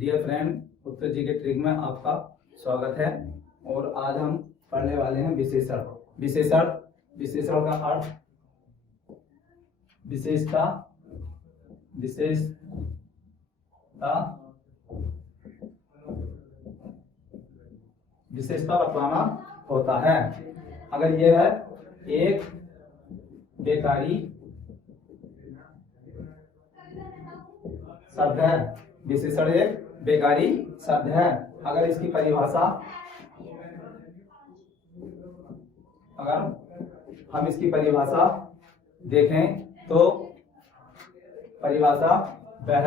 Dear friend, उत्तर जी के trick में आपका स्वागत है। और आज हम पढ़ने वाले हैं विशेषण। विशेषण विशेषण का अर्थ, विशेषता, विशेषता विशेषता बतलाना होता है। अगर यह है एक बेकारी शब्द है, विशेषण एक बेकारी शब्द है। अगर इसकी परिभाषा, अगर हम इसकी परिभाषा देखें तो परिभाषा वह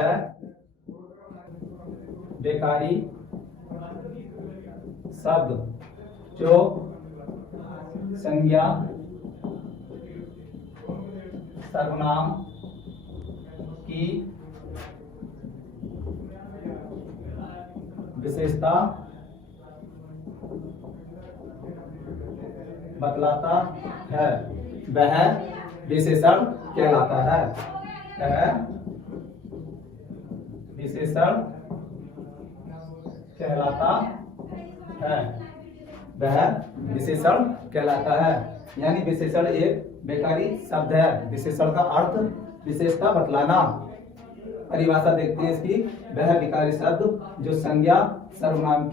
बेकारी शब्द जो संज्ञा सर्वनाम की विशेषता बतलाता है वह विशेषण कहलाता है। वह विशेषण कहलाता है। वह विशेषण कहलाता है। यानी विशेषण एक बेकारी शब्द है। विशेषण का अर्थ विशेषता बतलाना। परिभाषा देखते हैं इसकी। वह विकारी शब्द जो संज्ञा सर्वनाम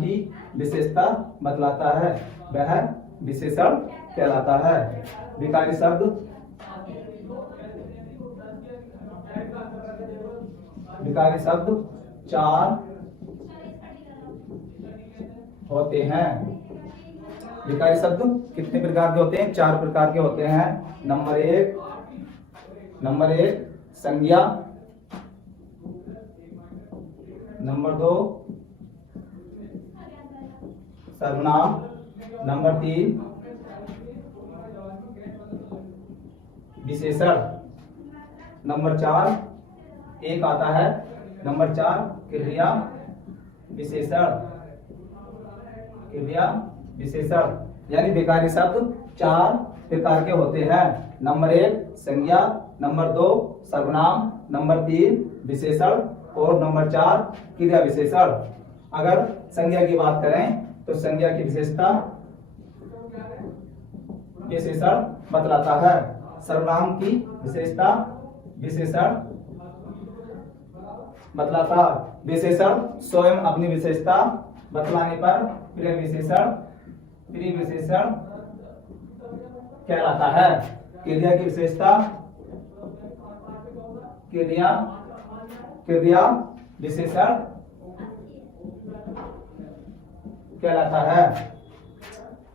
की विशेषता बतलाता है वह विशेषण कहलाता है। विकारी शब्द चार होते हैं। विकारी शब्द कितने प्रकार के होते हैं? चार प्रकार के होते हैं। नंबर एक संज्ञा, नंबर दो सर्वनाम, नंबर तीन विशेषण, नंबर चार एक आता है नंबर चार क्रिया विशेषण। यानी बेकारी शब्द चार प्रकार के होते हैं। नंबर एक संज्ञा, नंबर दो सर्वनाम, नंबर तीन विशेषण और नंबर चार क्रिया विशेषण। अगर संज्ञा की बात करें तो संज्ञा की विशेषता विशेषण बतलाता है। सर्वनाम की विशेषता विशेषण बतलाता। विशेषण स्वयं अपनी विशेषता बतलाने पर क्रिया विशेषण कहलाता है। क्रिया की विशेषता क्रिया विशेषण कहलाता है।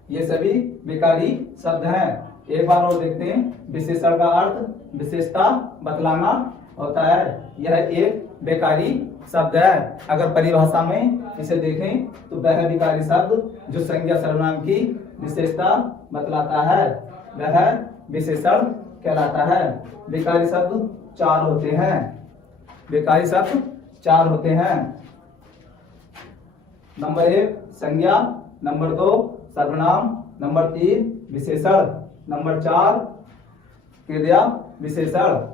ये सभी विकारी शब्द हैं। एक बार और देखते हैं। विशेषण का अर्थ विशेषता बतलाना होता है। यह एक बेकारी शब्द है। अगर परिभाषा में इसे देखें तो वह विकारी शब्द जो संज्ञा सर्वनाम की विशेषता बतलाता है वह विशेषण कहलाता है। विकारी शब्द चार होते हैं। विकारी शब्द चार होते हैं। नंबर एक संज्ञा, नंबर दो सर्वनाम, नंबर तीन विशेषण, नंबर चार क्रिया विशेषण।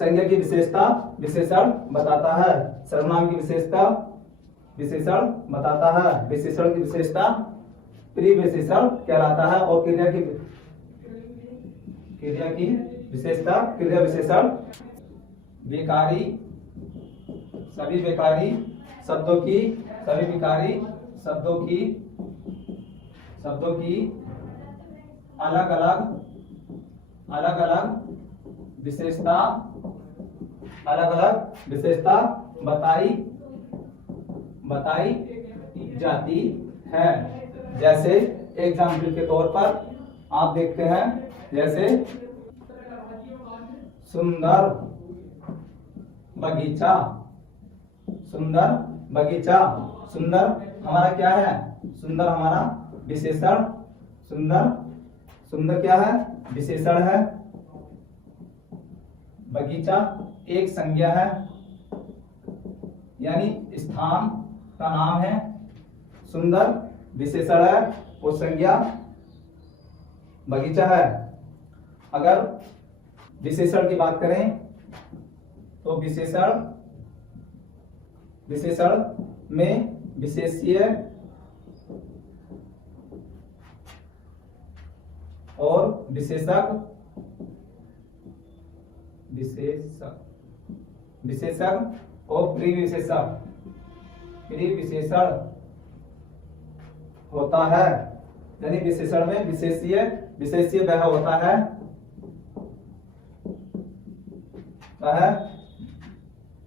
संज्ञा की विशेषता विशेषण बताता है। सर्वनाम की विशेषता विशेषण बताता है। विशेषण की विशेषता क्रिया विशेषण कहलाता है। और क्रिया की विशेषता क्रिया विशेषण। सभी विकारी शब्दों की अलग अलग विशेषता बताई जाती है। जैसे एग्जाम्पल के तौर पर आप देखते हैं, जैसे सुंदर बगीचा। सुंदर हमारा क्या है? सुंदर हमारा विशेषण। सुंदर क्या है? विशेषण है। बगीचा एक संज्ञा है, यानी स्थान का नाम है। सुंदर विशेषण है और संज्ञा बगीचा है। अगर विशेषण की बात करें तो विशेषण विशेषण में विशेष्य और विशेषक और प्रिविशेषण होता है। यानी विशेषण में विशेष्य वह होता है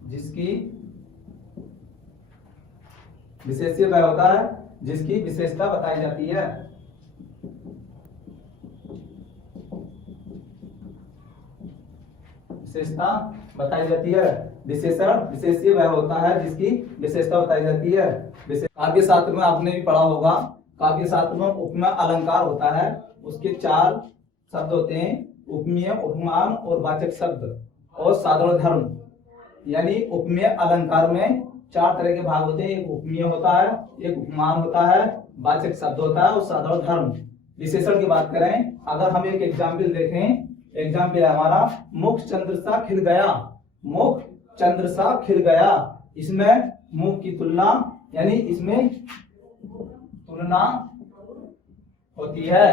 जिसकी विशेष्य वह होता है जिसकी विशेषता बताई जाती है। विशेषता बताई जाती है। विशेषण विशेष्य वह होता है जिसकी विशेषता बताई जाती है। काव्य शास्त्र में आपने भी पढ़ा होगा, काव्य शास्त्र में उपमेय अलंकार होता है। उसके 4 शब्द होते हैं, उपमेय, उपमान और वाचक शब्द और साधारण धर्म। यानी उपमेय अलंकार में 4 तरह के भाग होते हैं। एक उपमेय होता है, एक उपमान होता है, वाचक शब्द होता है और साधारण धर्म। विशेषण की बात करें, अगर हम एक एग्जाम्पल देखें, एग्जाम्पल है हमारा मुख चंद्र सा खिल गया। मुख चंद्र सा खिल गया, इसमें मुख की तुलना, यानी इसमें तुलना होती है।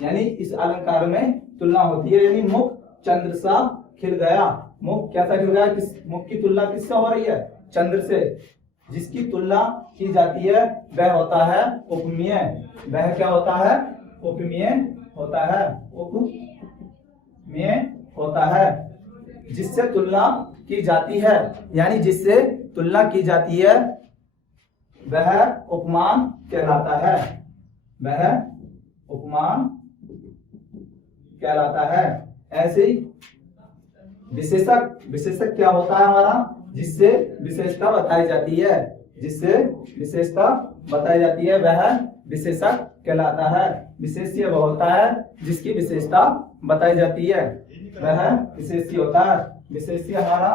यानी इस अलंकार में तुलना होती है। यानी मुख चंद्र सा खिल गया, मुख कैसा खिल गया, मुख की तुलना किससे हो रही है, चंद्र से। जिसकी तुलना की जाती है वह होता है उपमेय। वह क्या होता है, उपमेय होता है, उपमेय होता है। जिससे तुलना की जाती है, यानी जिससे तुलना की जाती है वह उपमान कहलाता है। वह उपमान कहलाता है। ऐसे ही विशेषक क्या होता है हमारा, जिससे विशेषता बताई जाती है। जिससे विशेषता बताई जाती है वह विशेषक कहलाता है। विशेष्य वह होता है जिसकी विशेषता बताई जाती है, वह विशेष्य होता है। विशेष्य हमारा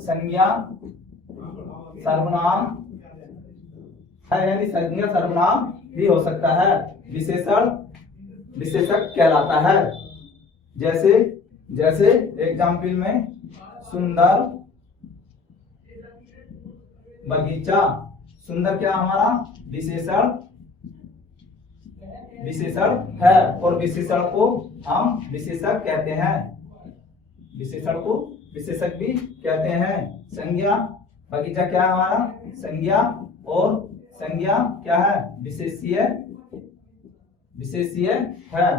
संज्ञा सर्वनाम है, यानी संज्ञा सर्वनाम भी हो सकता है। विशेषण विशेषक कहलाता है। जैसे एग्जाम्पल में सुंदर बगीचा। सुंदर क्या हमारा विशेषण है, और विशेषण को हम विशेषक कहते हैं। विशेषण को विशेषक भी कहते हैं। संज्ञा, बगीचा क्या है हमारा संज्ञा, और संज्ञा क्या है, विशेष्य है।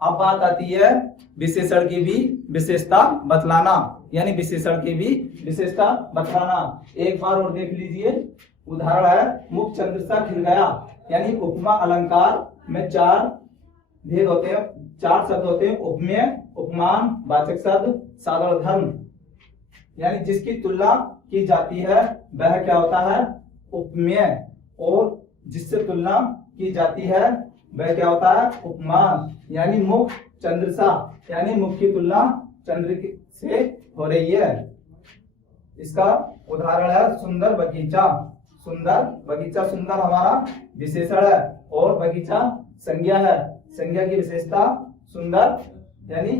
अब बात आती है विशेषण की भी विशेषता बतलाना, यानी विशेषण की भी विशेषता बतलाना। एक बार और देख लीजिए, उदाहरण है मुख चंद्र सा खिल गया। यानी उपमा अलंकार में 4 भेद होते हैं, 4 शब्द होते हैं, उपमेय, उपमान, वाचक शब्द, साधारण धर्म। यानी जिसकी तुलना की जाती है वह क्या होता है, उपमेय, और जिससे तुलना की जाती है वह क्या होता है, उपमान। यानी मुख चंद्र सा, यानी मुख की तुलना चंद्र से हो रही है। इसका उदाहरण है सुंदर बगीचा। सुंदर बगीचा, सुंदर हमारा विशेषण है और बगीचा संज्ञा है। संज्ञा की विशेषता सुंदर, यानी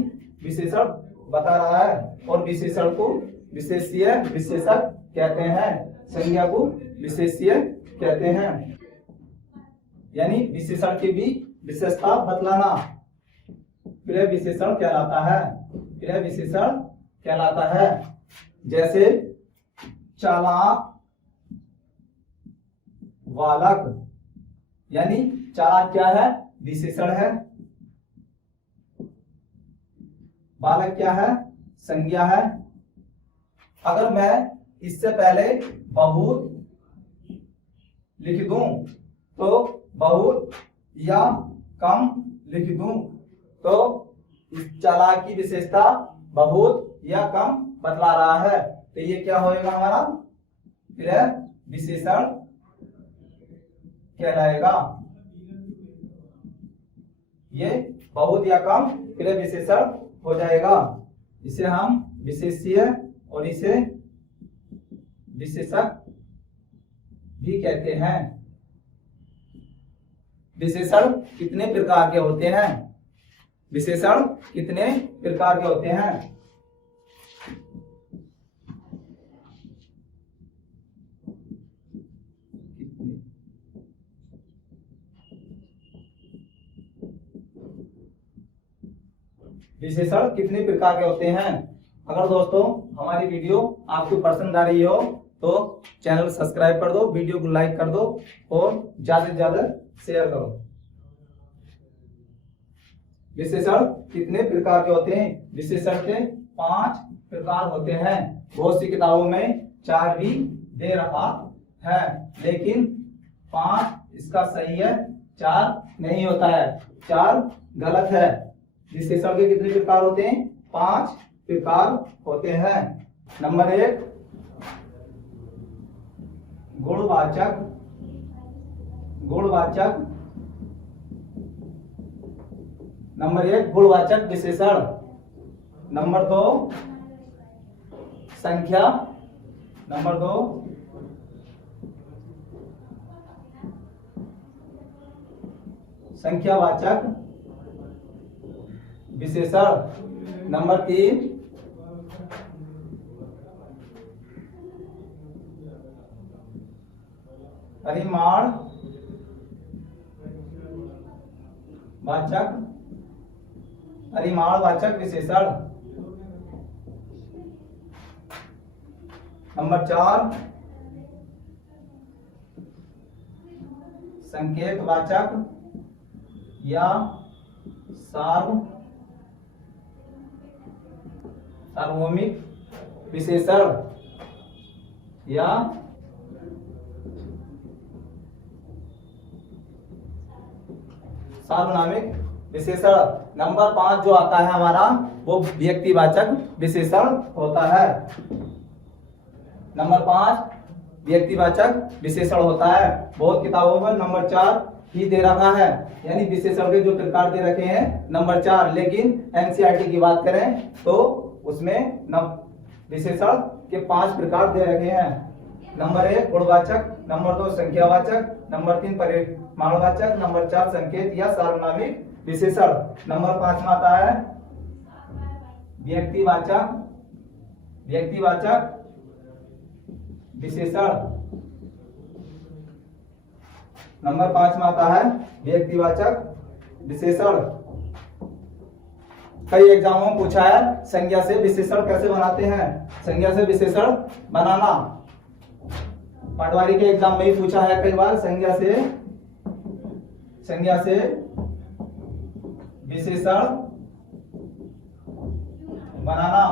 विशेषण बता रहा है, और विशेषण को विशेष्य विशेषक कहते हैं, संज्ञा को विशेष्य कहते हैं। यानी विशेषण की भी विशेषता बतलाना क्रिया विशेषण कहलाता है। क्रिया विशेषण कहलाता है। जैसे चालाक बालक, यानी चालाक क्या है, विशेषण है। बालक क्या है, संज्ञा है। अगर मैं इससे पहले बहुत लिख दूं तो बहुत या कम लिख दूं तो इस चालाक की विशेषता बहुत या कम बतला रहा है, तो ये क्या होएगा हमारा, क्रिया विशेषण कहलाएगा। ये बहुत या कम क्रिया विशेषण हो जाएगा। इसे हम विशेष्य और इसे विशेषक भी कहते हैं। विशेषण कितने प्रकार के होते हैं, विशेषण कितने प्रकार के होते हैं। विशेषण कितने प्रकार के होते हैं। अगर दोस्तों हमारी वीडियो आपको पसंद आ रही हो तो चैनल सब्सक्राइब कर दो, वीडियो को लाइक कर दो और ज्यादा से ज्यादा शेयर करो। विशेषण कितने प्रकार के होते हैं। विशेषण के 5 प्रकार होते हैं। बहुत सी किताबों में 4 भी दे रखा है, लेकिन 5 इसका सही है, 4 नहीं होता है, 4 गलत है। विशेषण के कितने प्रकार होते हैं। 5 प्रकार होते हैं। नंबर 1 गुणवाचक। गुणवाचक। नंबर 1 गुणवाचक विशेषण। नंबर 2 संख्या। नंबर 2 संख्यावाचक विशेषण। नंबर 3 परिमाण वाचक। परिमाण वाचक विशेषण। नंबर 4 संकेतवाचक या सार्वभौमिक विशेषण या सार्वनामिक विशेषण। नंबर 5 जो आता है हमारा वो व्यक्तिवाचक विशेषण होता है। नंबर 5 व्यक्तिवाचक विशेषण होता है। बहुत किताबों में नंबर 4 ही दे रखा है, यानी विशेषण के जो प्रकार दे रखे हैं नंबर 4, लेकिन एनसीईआरटी की बात करें तो उसमें विशेषण के 5 प्रकार दे रखे हैं। नंबर 1 गुणवाचक, नंबर 2 संख्यावाचक, नंबर 3 परिमाणवाचक, नंबर 4 संकेत या सार्वनामिक विशेषण। नंबर 5 में आता है व्यक्तिवाचक। व्यक्तिवाचक विशेषण। नंबर 5 में आता है व्यक्तिवाचक विशेषण। कई एग्जामों में पूछा है संज्ञा से विशेषण कैसे बनाते हैं। संज्ञा से विशेषण बनाना पटवारी के एग्जाम में ही पूछा है कई बार। संज्ञा से विशेषण बनाना,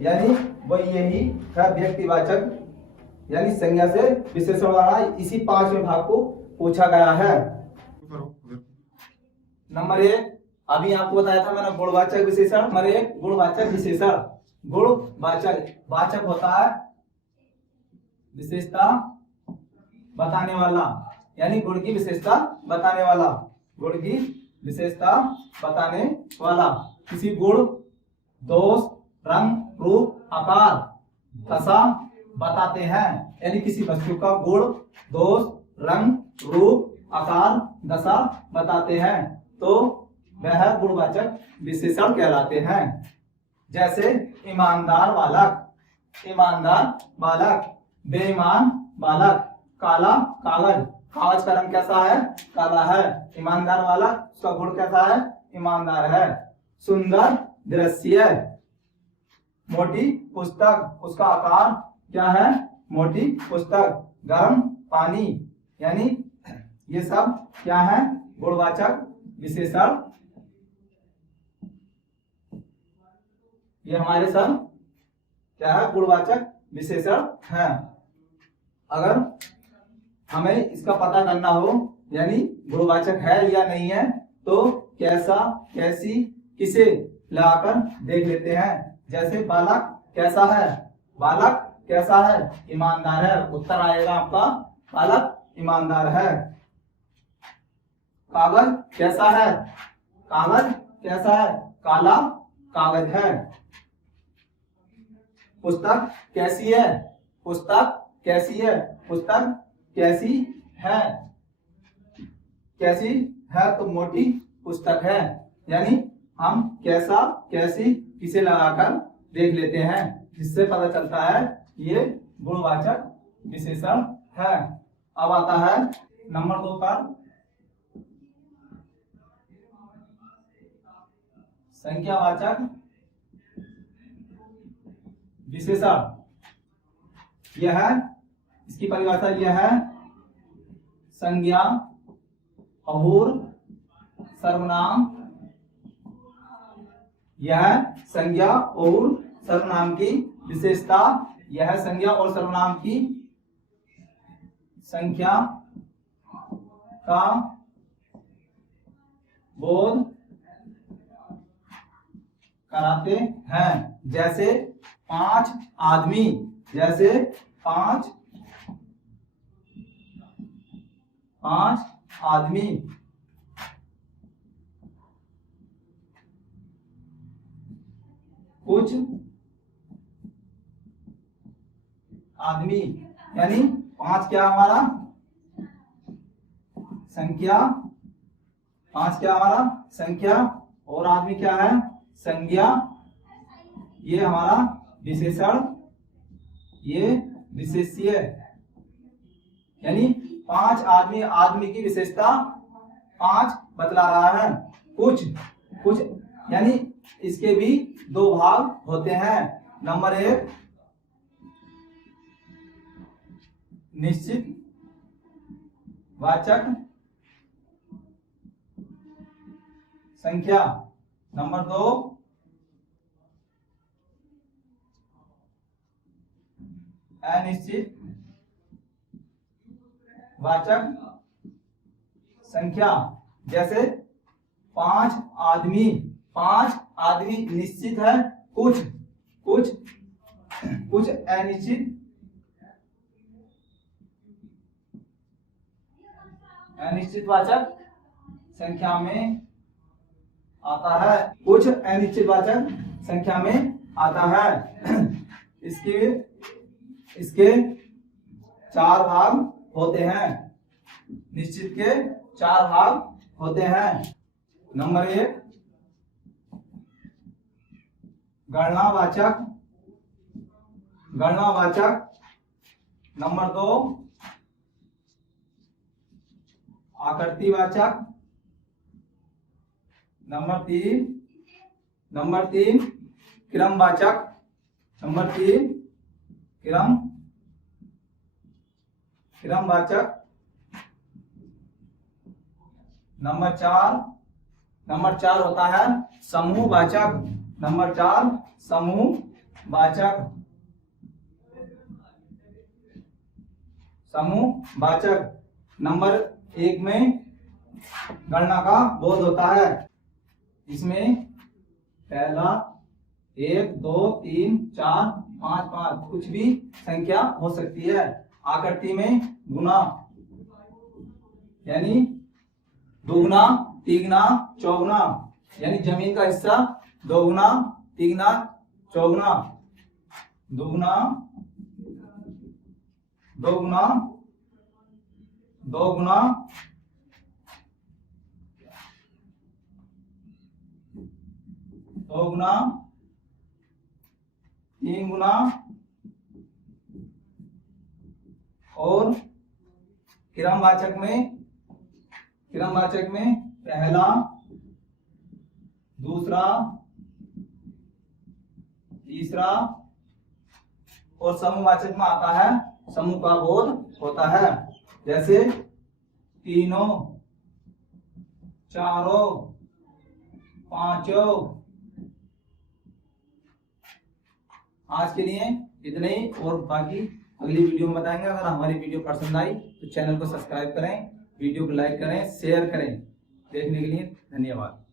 यानी वो यही है व्यक्तिवाचक, यानी संज्ञा से विशेषण बनाना। इसी 5वें भाग को पूछा गया है। नंबर 1 अभी आपको बताया था मैंने गुणवाचक विशेषण। नंबर 1 गुणवाचक विशेषण। गुणवाचक वाचक होता है विशेषता बताने वाला, यानी गुण की विशेषता बताने वाला। गुण की विशेषता बताने वाला किसी गुण, दोष, रंग, रूप, आकार, दशा बताते हैं, यानी किसी वस्तु का गुण, दोष, रंग, रूप, आकार, दशा बताते हैं तो वह गुणवाचक विशेषण कहलाते हैं। जैसे ईमानदार बालक, ईमानदार बालक, बेईमान बालक, काला कागज, कागज का रंग कैसा है, काला है। ईमानदार बालक, उसका गुण कैसा है, ईमानदार है। सुंदर दृश्य, मोटी पुस्तक, उसका आकार क्या है, मोटी पुस्तक। गर्म पानी, यानी ये सब क्या है, गुणवाचक विशेषण। ये हमारे सब क्या है, गुणवाचक विशेषण है। अगर हमें इसका पता करना हो, यानी गुणवाचक है या नहीं है, तो कैसा, कैसी, किसे लगाकर देख लेते हैं। जैसे बालक कैसा है, बालक कैसा है, ईमानदार है। उत्तर आएगा आपका बालक ईमानदार है। कागज कैसा है, कागज कैसा है, काला कागज है। पुस्तक कैसी है, पुस्तक कैसी है, पुस्तक कैसी है। कैसी है तो मोटी पुस्तक है, यानी हम कैसा, कैसी, किसे लगाकर देख लेते हैं, जिससे पता चलता है ये गुणवाचक विशेषण है। अब आता है नंबर 2 पर संख्यावाचक विशेषण। यह है, इसकी परिभाषा यह है, संज्ञा और सर्वनाम। यह संज्ञा और सर्वनाम की विशेषता। यह संज्ञा और सर्वनाम की संख्या का बोध कराते हैं। जैसे 5 आदमी, जैसे 5 आदमी। कुछ आदमी, यानी 5 क्या हमारा संख्या, 5 क्या हमारा संख्या, और आदमी क्या है संज्ञा। ये हमारा विशेषण, ये विशेष्य, यानी 5 आदमी, आदमी की विशेषता 5 बतला रहा है। कुछ यानी इसके भी 2 भाग होते हैं। नंबर 1 निश्चित वाचक संख्या। नंबर 2 अनिश्चित वाचक संख्या। जैसे 5 आदमी, 5 आदमी निश्चित है, कुछ अनिश्चित वाचक संख्या में आता है। कुछ अनिश्चित वाचक संख्या में आता है। इसके 4 भाग होते हैं। निश्चित के 4 भाग होते हैं। नंबर 1 गणनावाचक। नंबर 2 आकृतिवाचक। नंबर 3 क्रमवाचक। नंबर 3 क्रमवाचक। नंबर 4 होता है समूहवाचक। नंबर 4 समूहवाचक। नंबर 1 में गणना का बोध होता है। इसमें पहला 1 2 3 4 5 कुछ भी संख्या हो सकती है। आकृति में गुना, यानी दुगुना, तिगुना, चौगुना, यानी जमीन का हिस्सा 2 गुना, तिगुना, चौगुना, दुगुना, 2 गुना, 2 गुना, 2 गुना, 3 गुना, और क्रमवाचक में पहला, दूसरा, तीसरा, और समूहवाचक में आता है समूह का बोध होता है। जैसे 3, 4, 5। आज के लिए इतने ही, और बाकी अगली वीडियो में बताएंगे। अगर हमारी वीडियो पसंद आई तो चैनल को सब्सक्राइब करें, वीडियो को लाइक करें, शेयर करें। देखने के लिए धन्यवाद।